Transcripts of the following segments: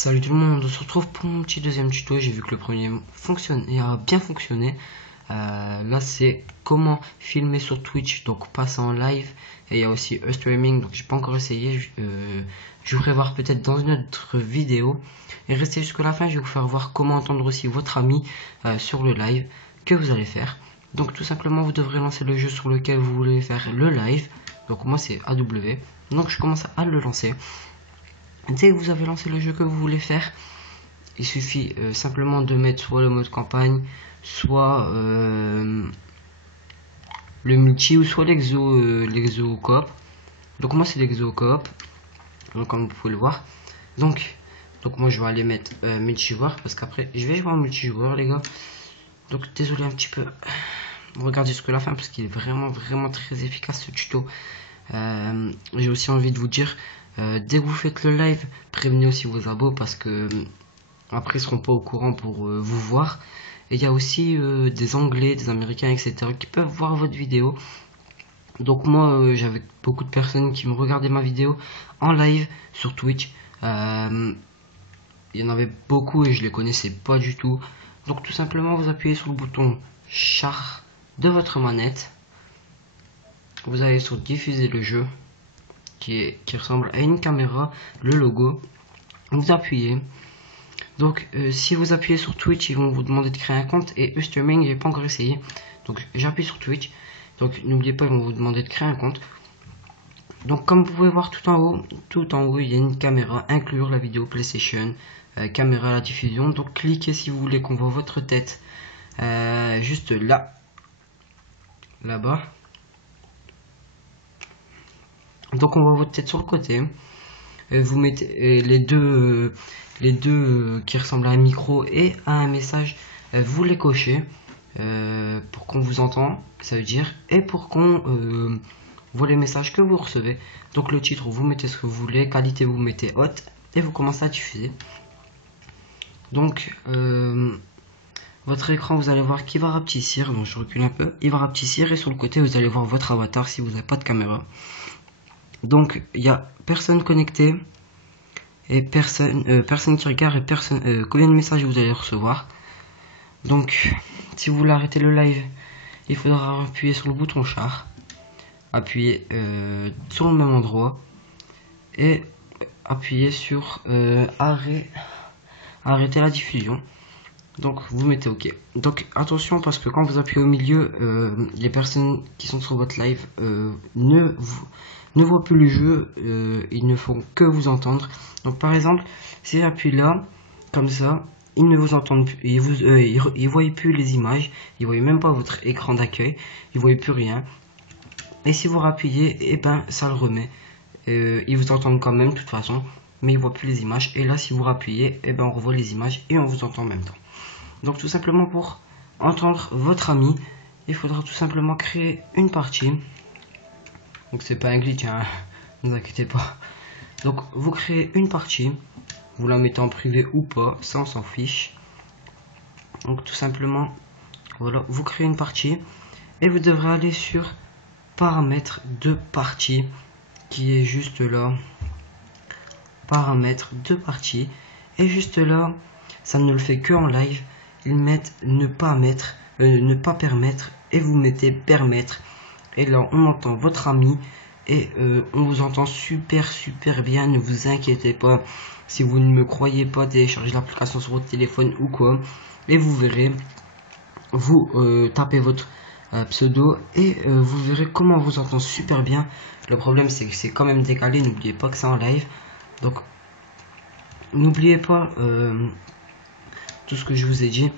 Salut tout le monde, on se retrouve pour mon petit deuxième tuto. J'ai vu que le premier a bien fonctionné. Là c'est comment filmer sur Twitch, donc passer en live. Et il y a aussi streaming, donc j'ai pas encore essayé. Je vous ferai voir peut-être dans une autre vidéo. Et restez jusqu'à la fin, je vais vous faire voir comment entendre aussi votre ami sur le live que vous allez faire. Donc tout simplement vous devrez lancer le jeu sur lequel vous voulez faire le live. Donc moi c'est AW, donc je commence à le lancer. Dès que vous avez lancé le jeu que vous voulez faire, il suffit simplement de mettre soit le mode campagne, soit le multi, ou soit l'exo coop. Donc moi c'est l'exo coop, donc comme vous pouvez le voir. Donc moi je vais aller mettre multijoueur, parce qu'après je vais jouer en multijoueur les gars. Donc désolé un petit peu, regardez jusqu'à la fin parce qu'il est vraiment très efficace ce tuto. J'ai aussi envie de vous dire, dès que vous faites le live, prévenez aussi vos abos, parce que après ils seront pas au courant pour vous voir. Et il y a aussi des Anglais, des Américains, etc. qui peuvent voir votre vidéo. Donc moi j'avais beaucoup de personnes qui me regardaient ma vidéo en live sur Twitch. Il y en avait beaucoup et je les connaissais pas du tout. Donc tout simplement vous appuyez sur le bouton char de votre manette. Vous allez sur diffuser le jeu qui ressemble à une caméra, le logo. Vous appuyez. Donc si vous appuyez sur Twitch, ils vont vous demander de créer un compte, et streaming j'ai pas encore essayé. Donc j'appuie sur Twitch. Donc n'oubliez pas, ils vont vous demander de créer un compte. Donc comme vous pouvez voir tout en haut il y a une caméra, inclure la vidéo PlayStation, caméra à la diffusion. Donc cliquez si vous voulez qu'on voit votre tête juste là-bas. Donc on voit votre tête sur le côté. Vous mettez les deux qui ressemblent à un micro et à un message, vous les cochez pour qu'on vous entende, ça veut dire, et pour qu'on voit les messages que vous recevez. Donc le titre, vous mettez ce que vous voulez, qualité vous mettez haute, et vous commencez à diffuser. Donc votre écran, vous allez voir qu'il va rapetissir. Donc je recule un peu, il va rapetissir, et sur le côté vous allez voir votre avatar si vous n'avez pas de caméra. Donc il y a personne connecté et personne qui regarde, et combien de messages vous allez recevoir. Donc si vous voulez arrêter le live, il faudra appuyer sur le bouton char, appuyer sur le même endroit et appuyer sur arrêter la diffusion. Donc vous mettez OK. Donc attention, parce que quand vous appuyez au milieu, les personnes qui sont sur votre live ne voient plus le jeu, ils ne font que vous entendre. Donc par exemple, si j'appuie là, comme ça, ils ne vous entendent plus, ils voient plus les images, ils voient même pas votre écran d'accueil, ils voient plus rien. Et si vous rappuyez, et ben ça le remet. Ils vous entendent quand même de toute façon, mais ils voient plus les images. Et là si vous rappuyez, et ben on revoit les images et on vous entend en même temps. Donc tout simplement, pour entendre votre ami, il faudra tout simplement créer une partie. Donc c'est pas un glitch, hein, ne vous inquiétez pas. Donc vous créez une partie, vous la mettez en privé ou pas, ça on s'en fiche. Donc tout simplement, voilà, vous créez une partie et vous devrez aller sur paramètres de partie, qui est juste là, paramètres de partie, et juste là, ça ne le fait que en live. Ils mettent ne pas permettre, et vous mettez permettre, et là on entend votre ami, et on vous entend super bien. Ne vous inquiétez pas, si vous ne me croyez pas, téléchargez l'application sur votre téléphone ou quoi, et vous verrez, vous tapez votre pseudo, et vous verrez comment on vous entend super bien. Le problème c'est que c'est quand même décalé, n'oubliez pas que c'est en live. Donc n'oubliez pas tout ce que je vous ai dit.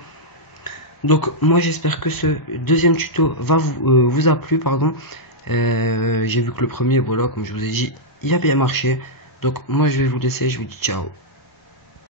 Donc moi j'espère que ce deuxième tuto va vous a plu, pardon. J'ai vu que le premier, voilà, comme je vous ai dit, il a bien marché. Donc moi je vais vous laisser, je vous dis ciao.